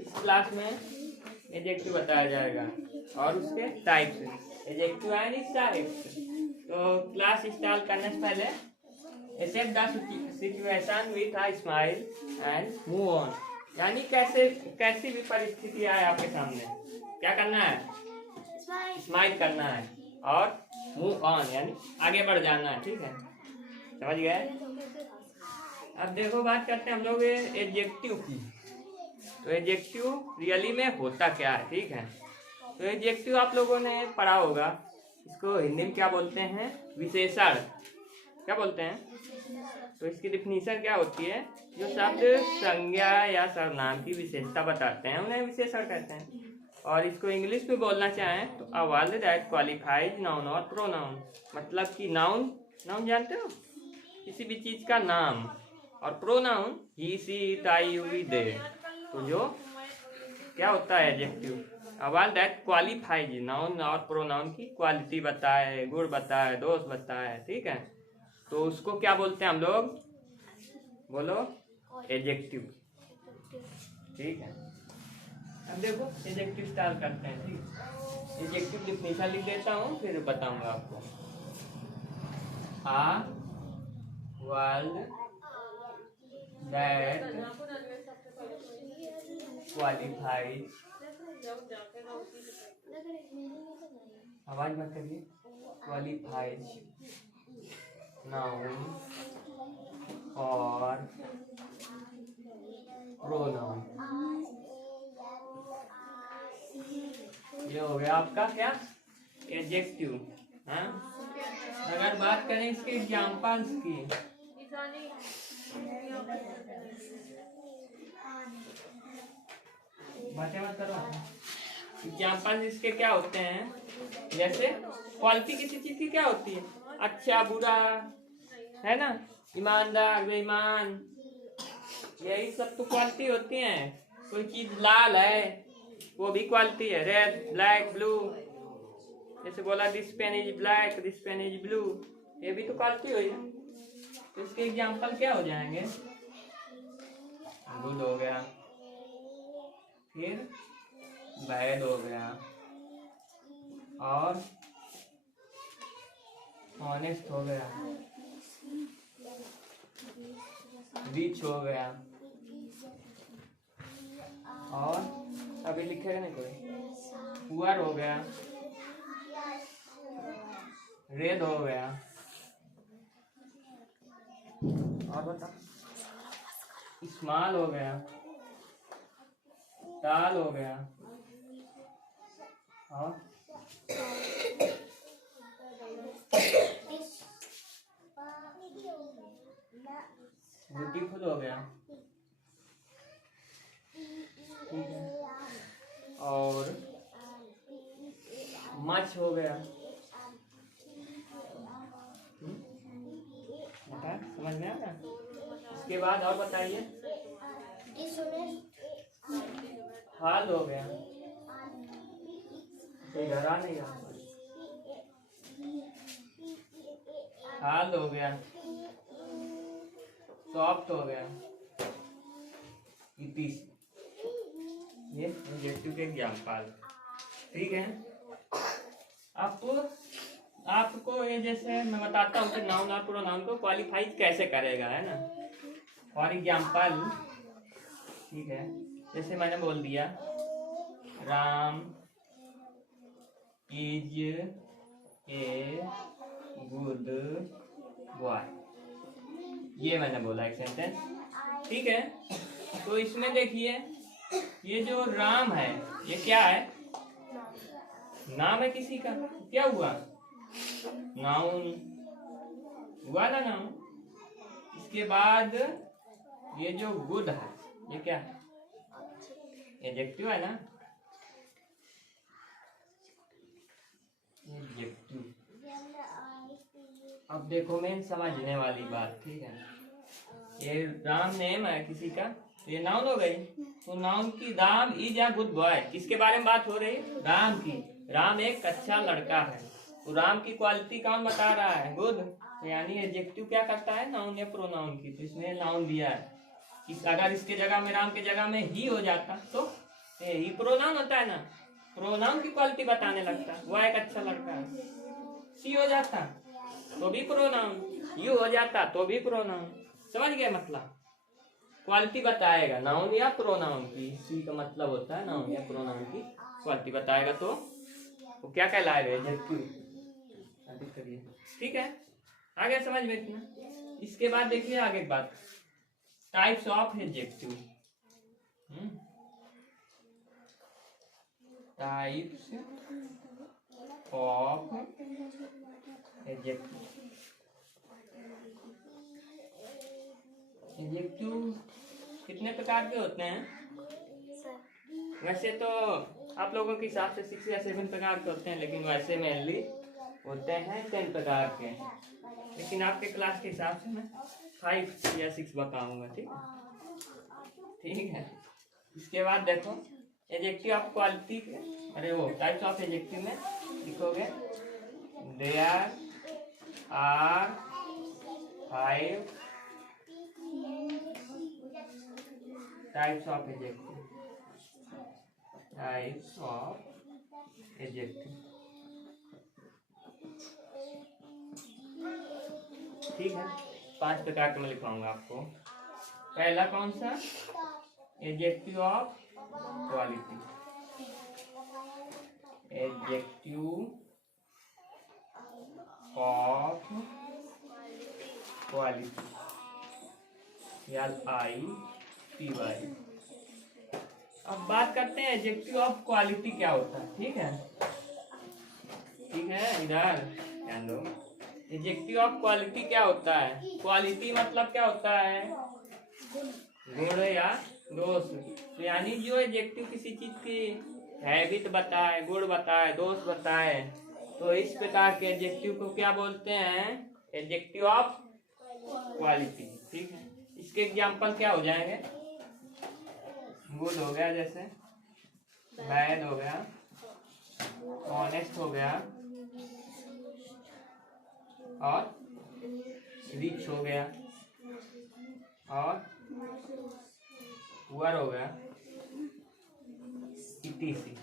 इस क्लास में एडजेक्टिव बताया जाएगा और उसके types, adjective and its types. तो क्लास स्टार्ट करने से पहले accept the situation with a smile and move on, यानी कैसी भी परिस्थिति आए आपके सामने क्या करना है, स्माइल करना है और मूव ऑन यानी आगे बढ़ जाना है। ठीक है, समझ गए। अब देखो बात करते हैं हम लोग एडजेक्टिव की। तो एडजेक्टिव रियली में होता क्या है। ठीक है, तो एडजेक्टिव आप लोगों ने पढ़ा होगा, इसको हिंदी में क्या बोलते हैं, विशेषण। क्या बोलते हैं? तो इसकी डिफिनीशन क्या होती है, जो शब्द संज्ञा या सर्वनाम की विशेषता बताते हैं उन्हें विशेषण कहते हैं। और इसको इंग्लिश में बोलना चाहें तो अ वर्ड दैट क्वालिफाइज नाउन और प्रोनाउन, मतलब कि नाउन जानते हो, किसी भी चीज का नाम, और pronoun he she it I you we they. तो जो क्या होता है adjective, a word that qualifies, noun और प्रोनाउन की क्वालिटी बताए, गुण बताए, दोष बताए। ठीक है, तो उसको क्या बोलते हैं हम लोग, बोलो, एडजेक्टिव। ठीक है, अब देखो एडजेक्टिव स्टार्ट करते हैं। ठीक, एडजेक्टिव डिफिनेशन लिख देता हूँ फिर बताऊंगा आपको। आ वर्ड दैट क्वालिफाइज, आवाज मत करिए, क्वालिफाइज नाउन और प्रोनाउन। ये हो गया आपका क्या, एडजेक्टिव। हाँ, अगर बात करें इसके एग्जाम्पल्स की, बातें मत करो। एग्जाम्पल्स इसके क्या होते हैं, जैसे क्वालिटी किसी चीज की क्या होती है, अच्छा बुरा, है ना, ईमानदार बेईमान, यही सब तो क्वालिटी होती हैं। कोई चीज लाल है वो भी क्वालिटी है, रेड ब्लैक ब्लू, जैसे बोला this pen is black, this pen is blue, ये भी तो क्वालिटी हुई। तो इसके एग्जाम्पल क्या हो जाएंगे, गुड हो गया, फिर बैड हो गया, और ऑनेस्ट हो गया, रिच हो गया, और अभी लिखेगा नहीं कोई, पुअर हो गया, रेड हो गया, और बता, स्मॉल हो गया, टाल हो गया, और ब्यूटीफुल हो गया। ठीक है, और मच हो गया। समझ में आया? इसके बाद और बताइए, हाल हो गया, घरा नहीं गया, हाल हो गया, सॉफ्ट हो गया, ये एडजेक्टिव के एग्जाम्पल। ठीक है, आपको ये जैसे मैं बताता हूँ कि नाउन और प्रोनाउन को क्वालिफाई कैसे करेगा, है ना। फॉर एग्जाम्पल, ठीक है, जैसे मैंने बोल दिया Ram is a good boy, ये मैंने बोला एक सेंटेंस। ठीक है, तो इसमें देखिए ये जो राम है ये क्या है, नाम है किसी का, क्या हुआ, नाउन हुआ ना नाउन। इसके बाद ये जो गुड है ये क्या है, एडजेक्टिव है ना, एडजेक्टिव। अब देखो मेन समझने वाली बात, ठीक है, ये राम नेम है किसी का, तो ये नाउन हो गई। तो नाउन की Ram is a good boy, किसके बारे में बात हो रही है, राम की। राम एक अच्छा लड़का है, तो राम की क्वालिटी कौन बता रहा है, गुड। तो यानी एडजेक्टिव क्या करता है, नाउन या प्रोनाउन की, तो इसमें नाउन दिया है। अगर इसके जगह में राम के जगह में ही हो जाता तो ही प्रोनाउन होता है ना, प्रोनाउन की क्वालिटी बताने लगता। वह एक अच्छा लड़का है, सी हो जाता तो भी प्रोनाउन, यू हो जाता तो भी प्रोनाउन। समझ गए मतलब? क्वालिटी बताएगा नाउन या प्रोनाउन की। सी का मतलब होता है नाउन या प्रोनाउन की क्वालिटी बताएगा तो वो क्या कहलाएगा? एडजेक्टिव। करिए, ठीक है, आगे समझ में इतना। इसके बाद देखिए आगे की बात, types of adjective. Types of adjective. Adjective कितने प्रकार के होते हैं? वैसे तो आप लोगों के हिसाब से 6 या 7 प्रकार के होते हैं, लेकिन वैसे मेनली होते हैं 10 प्रकार के। लेकिन आपके क्लास के हिसाब से मैं 5 या 6 बताऊंगा, ठीक है? ठीक है। इसके बाद देखो एडजेक्टिव ऑफ क्वालिटी के, अरे वो टाइप्स ऑफ एडजेक्टिव में लिखोगे there are 5 types of adjective. Types of adjective, ठीक है। 5 प्रकार के मैं लिखवाऊंगा आपको। पहला कौन सा? Adjective of quality. Adjective of quality, LITY। अब बात करते हैं एडजेक्टिव ऑफ क्वालिटी क्या होता है, ठीक है? ठीक है, इधर ध्यान दो। एडजेक्टिव ऑफ क्वालिटी क्या होता है? क्वालिटी मतलब क्या होता है? गुण या दोष। तो यानी जो एडजेक्टिव किसी चीज की हैबिट बताए, गुण बताए, दोष बताए, तो इस प्रकार के एडजेक्टिव को क्या बोलते हैं? एडजेक्टिव ऑफ क्वालिटी, ठीक है। इसके एग्जाम्पल क्या हो जाएंगे? गुड हो गया, जैसे बैड हो गया, ऑनेस्ट हो गया, और रिच हो गया, और पुअर हो गया, etc।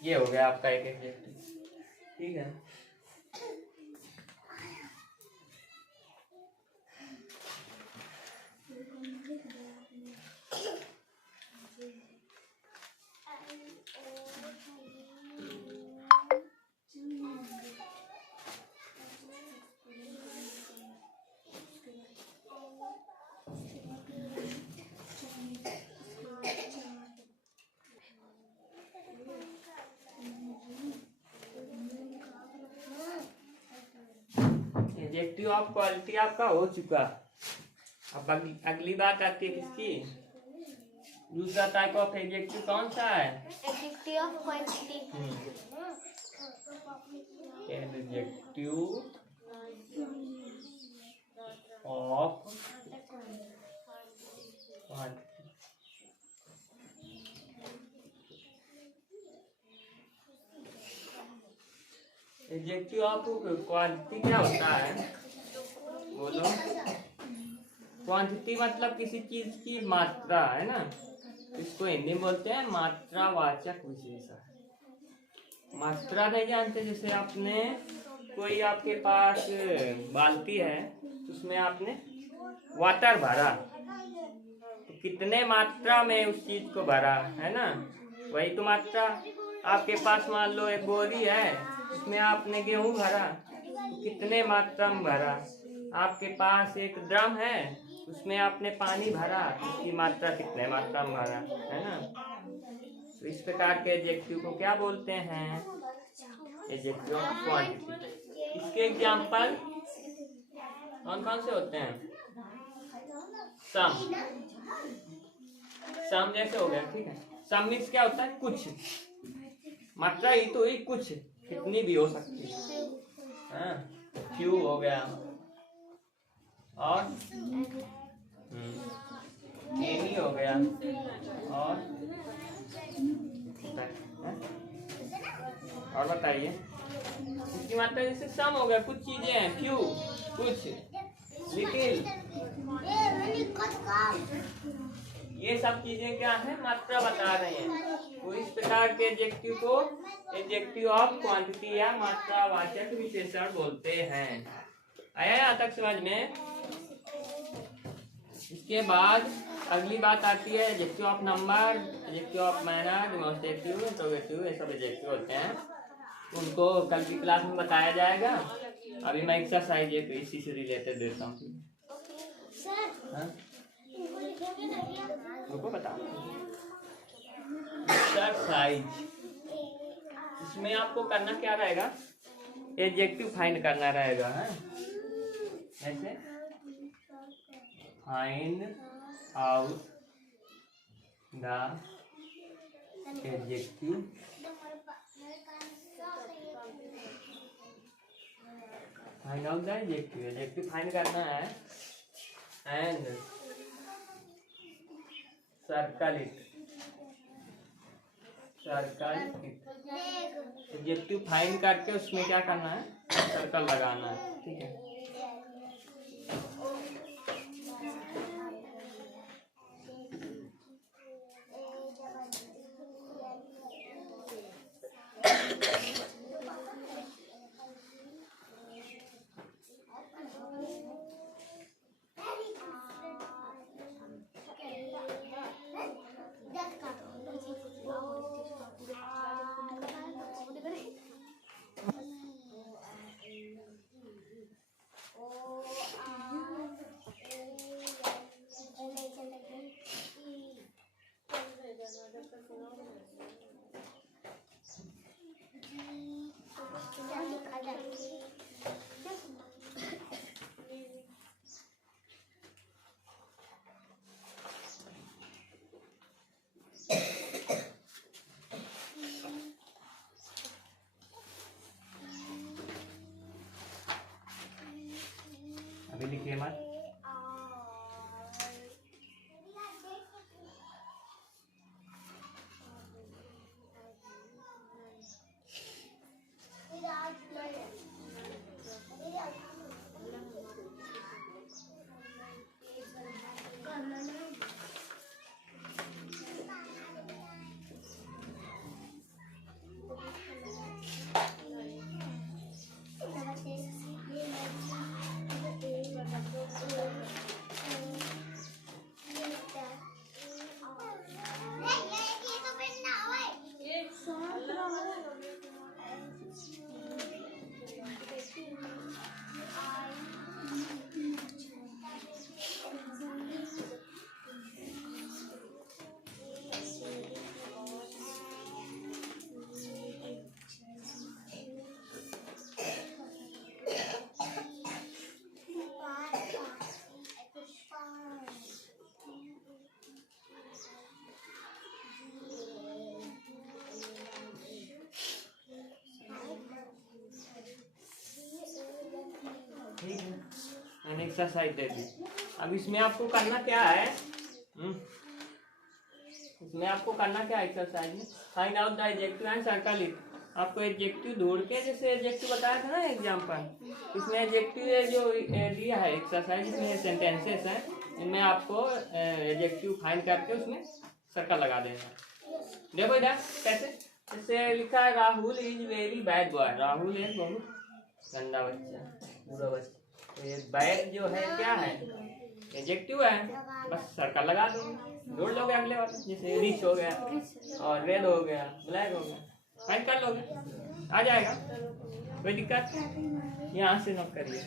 ये हो गया आपका एक एडजेक्टिव, ठीक है। एडजेक्टिव ऑफ क्वालिटी आपका हो चुका। अब अगली बात आती है किसकी? दूसरा टाइप ऑफ एडजेक्टिव कौन सा है? Adjective of quantity. Adjective of quantity. Adjective of quantity क्या होता है? बोलो। क्वांटिटी मतलब किसी चीज की मात्रा, है ना? इसको हिंदी में बोलते हैं मात्रावाचक विशेषण। मात्रा नहीं जानते? जैसे आपने कोई आपके पास बाल्टी है, उसमें आपने वाटर भरा, तो कितने मात्रा में उस चीज को भरा, है ना? वही तो मात्रा। आपके पास मान लो एक बोरी है, उसमें आपने गेहूं भरा, तो कितने मात्रा में भरा। आपके पास एक ड्रम है, उसमें आपने पानी भरा, उसकी मात्रा कितने मात्रा में भरा, है ना? तो इस प्रकार के एडजेक्टिव को क्या बोलते हैं? Adjective of quantity. इसके एग्जांपल कौन कौन से होते हैं? सम। सम जैसे हो गया, ठीक है। सम मीन्स क्या होता है? कुछ मात्रा ही तो, ही कुछ, कितनी भी हो सकती है। फ्यू हो गया, और एनी हो गया, और बताइए। इसकी मात्रा जैसे सम हो गया, कुछ चीजें हैं, फ्यू कुछ, लिटिल। ये सब चीजें क्या है, मात्रा बता रहे हैं। तो इस प्रकार के एडजेक्टिव को एडजेक्टिव ऑफ क्वांटिटी या मात्रावाचक विशेषण बोलते हैं। आया यहाँ तक समझ में? इसके बाद अगली बात आती है adjective of number, adjective of manner, demonstrative, interrogative, ये सब एडजेक्टिव होते हैं। उनको कल की क्लास में बताया जाएगा। अभी मैं एक्सरसाइज एक इसी से रिलेटेड देता हूँ। रुको बताओ। एक्सरसाइज, इसमें आपको करना क्या रहेगा, एडजेक्टिव फाइंड करना रहेगा। है ऐसे, find out the adjective find out the adjective, adjective find करना है and circle it, circle it. Adjective find करके उसमें क्या करना है, सर्कल लगाना है। ठीक है, अभी लिखिए मत। ठीक है, मैंने एक्सरसाइज दे दी। अब इसमें आपको करना क्या है, इसमें आपको करना क्या है एक्सरसाइज में, find out the adjective and circle it. आपको एडजेक्टिव ढूंढ के, जैसे एडजेक्टिव बताया था ना एग्जाम्पल, इसमें एडजेक्टिव जो दिया है एक्सरसाइज, इसमें सेंटेंसेस हैं, इनमें आपको एडजेक्टिव फाइंड करके उसमें सर्कल लगा देना। देखो इधर कैसे, जैसे लिखा है Rahul is very bad boy. Rahul एक बहुत गंदा बच्चा, बुरा बच्चा। तो ये बैड जो है क्या है, एडजेक्टिव है, बस सर्कल लगा दोगे, जोड़ लोगे अगले वाले। जैसे रिच हो गया और रेड हो गया, ब्लैक हो गया, फाइंड कर लोगे, आ जाएगा, कोई दिक्कत। यहाँ से नोट करिए।